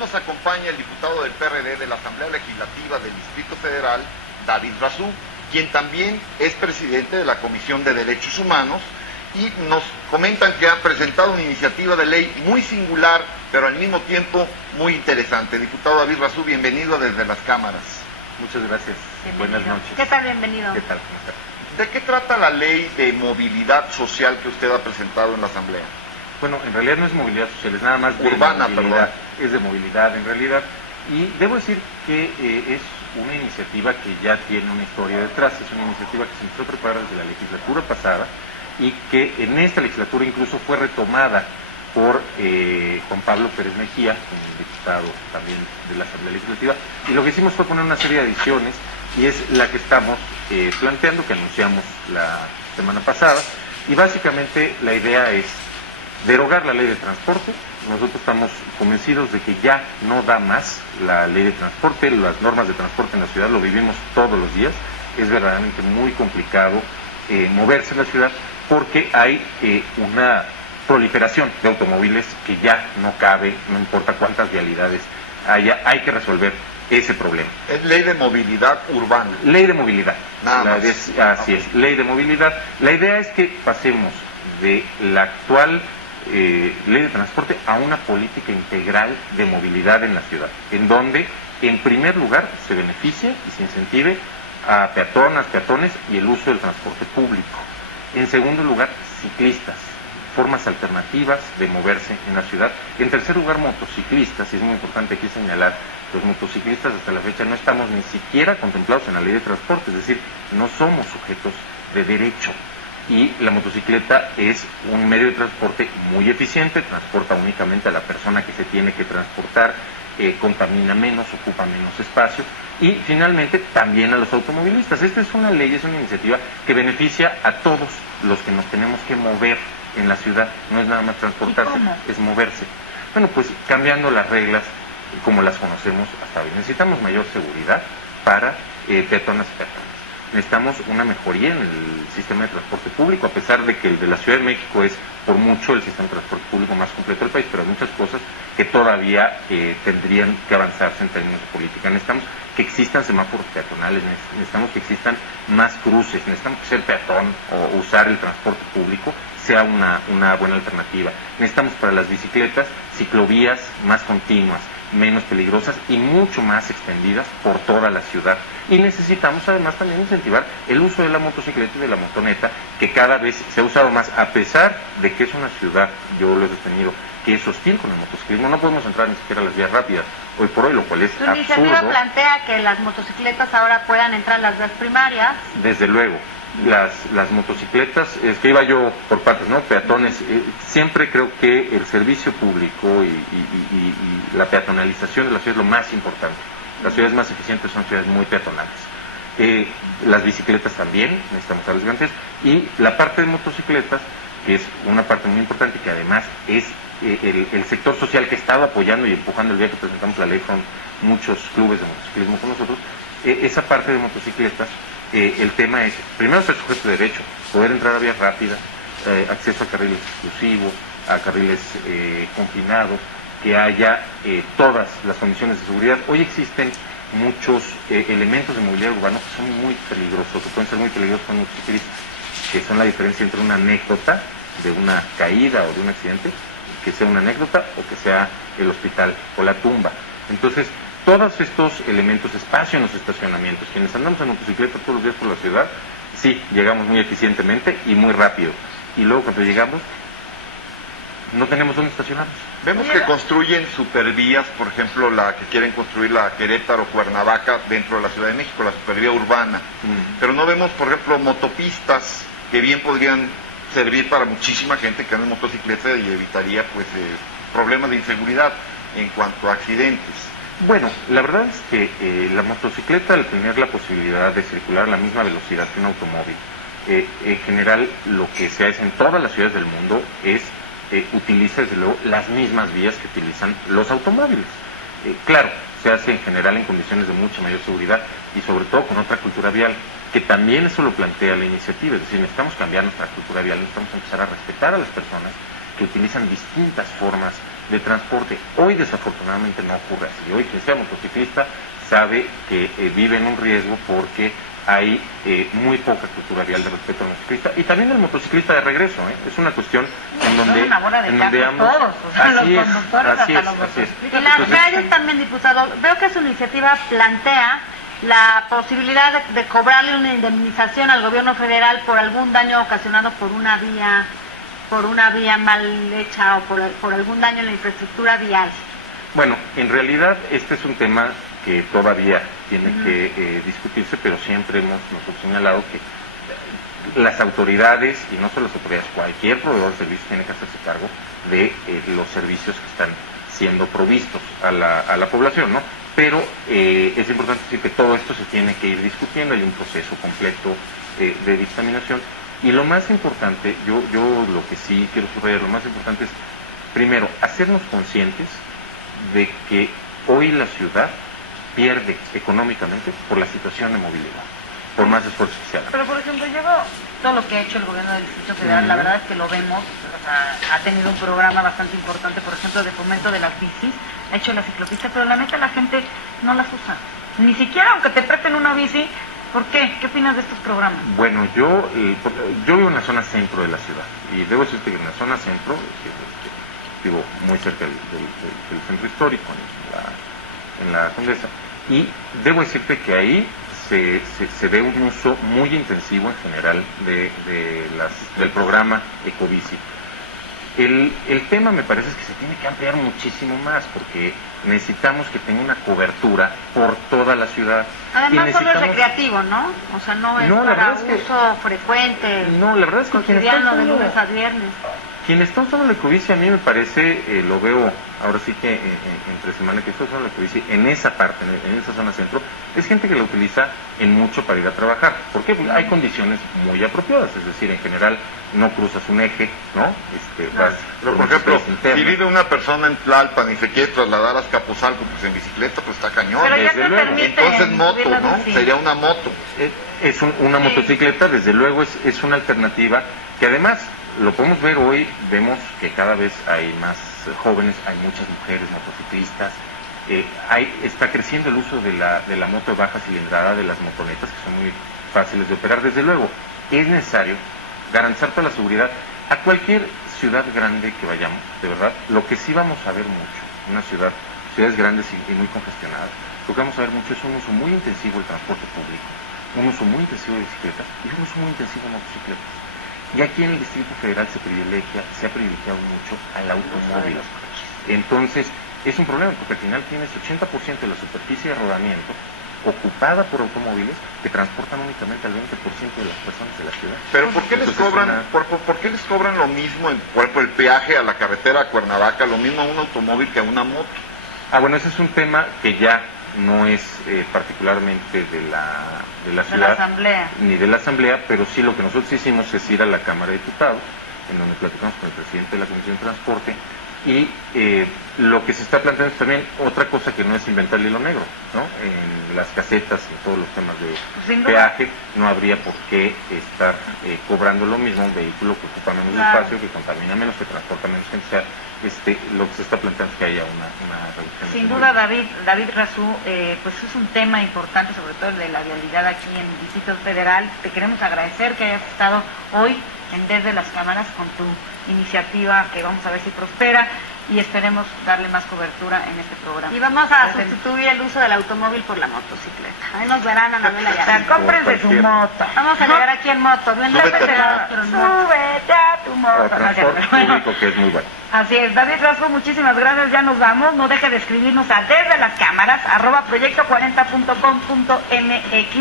nos acompaña el diputado del PRD de la Asamblea Legislativa del Distrito Federal, David Razú, quien también es presidente de la Comisión de Derechos Humanos, y nos comentan que han presentado una iniciativa de ley muy singular, pero al mismo tiempo muy interesante. Diputado David Razú, bienvenido desde las cámaras. Muchas gracias. Buenas noches. ¿Qué tal? Bienvenido. ¿Qué tal? ¿Cómo está? ¿De qué trata la ley de movilidad social que usted ha presentado en la Asamblea? Bueno, en realidad no es movilidad social, es nada más de urbana, movilidad. Es de movilidad en realidad. Y debo decir que es una iniciativa que ya tiene una historia detrás. Es una iniciativa que se empezó a preparar desde la legislatura pasada y que en esta legislatura incluso fue retomada por Juan Pablo Pérez Mejía, como diputado también de la Asamblea Legislativa, y lo que hicimos fue poner una serie de adiciones, y es la que estamos planteando, que anunciamos la semana pasada, y básicamente la idea es derogar la ley de transporte. Nosotros estamos convencidos de que ya no da más la ley de transporte, las normas de transporte en la ciudad, lo vivimos todos los días, es verdaderamente muy complicado moverse en la ciudad, porque hay una proliferación de automóviles que ya no cabe, no importa cuántas vialidades haya, hay que resolver ese problema. Es ley de movilidad urbana. Ley de movilidad. Nada más. Así es, ley de movilidad. La idea es que pasemos de la actual ley de transporte a una política integral de movilidad en la ciudad, en donde, en primer lugar, se beneficie y se incentive a peatones y el uso del transporte público. En segundo lugar, ciclistas, formas alternativas de moverse en la ciudad. En tercer lugar, motociclistas, y es muy importante aquí señalar, los motociclistas hasta la fecha no estamos ni siquiera contemplados en la ley de transporte, es decir, no somos sujetos de derecho. Y la motocicleta es un medio de transporte muy eficiente, transporta únicamente a la persona que se tiene que transportar, contamina menos, ocupa menos espacio, y finalmente también a los automovilistas. Esta es una ley, es una iniciativa que beneficia a todos los que nos tenemos que mover en la ciudad. No es nada más transportarse, es moverse. Bueno, pues cambiando las reglas como las conocemos hasta hoy. Necesitamos mayor seguridad para peatonas y peatones. Necesitamos una mejoría en el sistema de transporte público, a pesar de que el de la Ciudad de México es por mucho el sistema de transporte público más completo del país, pero hay muchas cosas que todavía tendrían que avanzarse en términos de política. Necesitamos que existan semáforos peatonales, necesitamos que existan más cruces, necesitamos que ser peatón o usar el transporte público sea una buena alternativa. Necesitamos para las bicicletas ciclovías más continuas, menos peligrosas y mucho más extendidas por toda la ciudad. Y necesitamos además también incentivar el uso de la motocicleta y de la motoneta, que cada vez se ha usado más, a pesar de que es una ciudad, yo lo he sostenido, que es hostil con el motociclismo. No podemos entrar ni siquiera a las vías rápidas hoy por hoy, lo cual es absurdo. Tu iniciativa plantea que las motocicletas ahora puedan entrar a las vías primarias. Desde luego. Las motocicletas, es que iba yo por partes, ¿no? Peatones, siempre creo que el servicio público y la peatonalización de la ciudad es lo más importante. Las ciudades más eficientes son ciudades muy peatonales. Las bicicletas también, necesitamos a las garantías, y la parte de motocicletas, que es una parte muy importante, que además es el sector social que ha estado apoyando y empujando. El día que presentamos la ley con muchos clubes de motociclismo con nosotros, esa parte de motocicletas, el tema es, primero, ser sujeto de derecho, poder entrar a vías rápidas, acceso a carriles exclusivos, a carriles confinados, que haya todas las condiciones de seguridad. Hoy existen muchos elementos de movilidad urbana que son muy peligrosos, que pueden ser muy peligrosos con los ciclistas, que son la diferencia entre una anécdota de una caída o de un accidente, que sea una anécdota o que sea el hospital o la tumba. Entonces, todos estos elementos, espacio en los estacionamientos, quienes andamos en motocicleta todos los días por la ciudad, sí, llegamos muy eficientemente y muy rápido. Y luego cuando llegamos, no tenemos dónde estacionarnos. Vemos que construyen supervías, por ejemplo, la que quieren construir la Querétaro-Cuernavaca dentro de la Ciudad de México, la supervía urbana. Pero no vemos, por ejemplo, motopistas que bien podrían servir para muchísima gente que anda en motocicleta y evitaría pues problemas de inseguridad en cuanto a accidentes. Bueno, la verdad es que la motocicleta, al tener la posibilidad de circular a la misma velocidad que un automóvil, en general lo que se hace en todas las ciudades del mundo es utiliza desde luego las mismas vías que utilizan los automóviles. Claro, se hace en general en condiciones de mucha mayor seguridad y sobre todo con otra cultura vial, que también eso lo plantea la iniciativa, es decir, necesitamos cambiar nuestra cultura vial, necesitamos empezar a respetar a las personas que utilizan distintas formas de transporte. Hoy desafortunadamente no ocurre así. Hoy quien sea motociclista sabe que vive en un riesgo porque hay muy poca cultura vial de respeto al motociclista y también el motociclista de regreso. Es una cuestión en donde, ambos, todos, o sea, así los conductores así hasta es, los así es. Y las calles también, diputado, veo que su iniciativa plantea la posibilidad de cobrarle una indemnización al gobierno federal por algún daño ocasionado por una vía mal hecha o por algún daño en la infraestructura vial. Bueno, en realidad este es un tema que todavía tiene que discutirse, pero siempre hemos nosotros señalado que las autoridades, y no solo las autoridades, cualquier proveedor de servicios tiene que hacerse cargo de los servicios que están siendo provistos a la población, ¿no? Pero es importante decir que todo esto se tiene que ir discutiendo, hay un proceso completo de dictaminación, y lo más importante, yo lo que sí quiero subrayar, lo más importante es, primero, hacernos conscientes de que hoy la ciudad pierde económicamente por la situación de movilidad, por más esfuerzos que se hagan. Pero, por ejemplo, todo lo que ha hecho el gobierno del Distrito Federal, la verdad es que lo vemos, o sea, ha tenido un programa bastante importante, por ejemplo, de fomento de las bicis, ha hecho la ciclopista, pero la neta la gente no las usa. Ni siquiera aunque te presten una bici. ¿Por qué? ¿Qué opinas de estos programas? Bueno, yo vivo en la zona centro de la ciudad, y debo decirte que en la zona centro, vivo muy cerca del centro histórico, en la Condesa, y debo decirte que ahí se ve un uso muy intensivo en general del programa Ecobici. El tema me parece que se tiene que ampliar muchísimo más porque necesitamos que tenga una cobertura por toda la ciudad. Además solo es recreativo, ¿no? O sea, no es para uso frecuente, no, la verdad es que cotidiano de lunes a viernes. Quien está usando la Ecobici, a mí me parece, lo veo ahora sí que entre semana que está usando la Ecobici en esa parte, en esa zona centro, es gente que la utiliza en mucho para ir a trabajar. ¿Por qué? Porque hay condiciones muy apropiadas, es decir, en general no cruzas un eje, ¿no? Pero por ejemplo, si vive una persona en Tlalpan y se quiere trasladar a Azcapotzalco, pues en bicicleta, pues está cañón. Pero ya desde luego. Entonces moto, ¿no? Bici. Sería una moto. Es una motocicleta, desde luego es una alternativa que además lo podemos ver hoy, vemos que cada vez hay más jóvenes, hay muchas mujeres motociclistas, está creciendo el uso de la moto de baja cilindrada, de las motonetas, que son muy fáciles de operar. Desde luego, es necesario garantizar toda la seguridad a cualquier ciudad grande que vayamos, de verdad. Lo que sí vamos a ver mucho, una ciudades grandes y muy congestionadas, lo que vamos a ver mucho es un uso muy intensivo del transporte público, un uso muy intensivo de bicicletas y un uso muy intensivo de motocicletas. Y aquí en el Distrito Federal se ha privilegiado mucho al automóvil. Entonces, es un problema porque al final tienes 80% de la superficie de rodamiento ocupada por automóviles que transportan únicamente al 20% de las personas de la ciudad. Pero ¿por qué les cobran, por qué les cobran lo mismo por el peaje a la carretera a Cuernavaca, lo mismo a un automóvil que a una moto? Bueno, ese es un tema que ya no es particularmente de la ciudad, de la Asamblea, ni de la Asamblea, pero sí lo que nosotros hicimos es ir a la Cámara de Diputados, en donde platicamos con el presidente de la Comisión de Transporte, y lo que se está planteando es también otra cosa que no es inventar el hilo negro, ¿no? En las casetas y todos los temas de peaje no habría por qué estar cobrando lo mismo un vehículo que ocupa menos espacio, que contamina menos, que transporta menos gente. O sea, lo que se está planteando es que haya una reducción. Sin duda, David Razú, pues es un tema importante, sobre todo el de la vialidad aquí en el Distrito Federal. Te queremos agradecer que hayas estado hoy en Desde las Cámaras con tu iniciativa, que vamos a ver si prospera, y esperemos darle más cobertura en este programa. Y vamos a sustituir el uso del automóvil por la motocicleta. Ahí nos verán, Anabela. Ya. O sea, cómprense su moto. Vamos a llegar aquí en moto. Súbete a tu moto. O transporte público, que es muy bueno. Así es, David Razú, muchísimas gracias, ya nos vamos. No deje de escribirnos a Desde las Cámaras, @proyecto40.com.mx.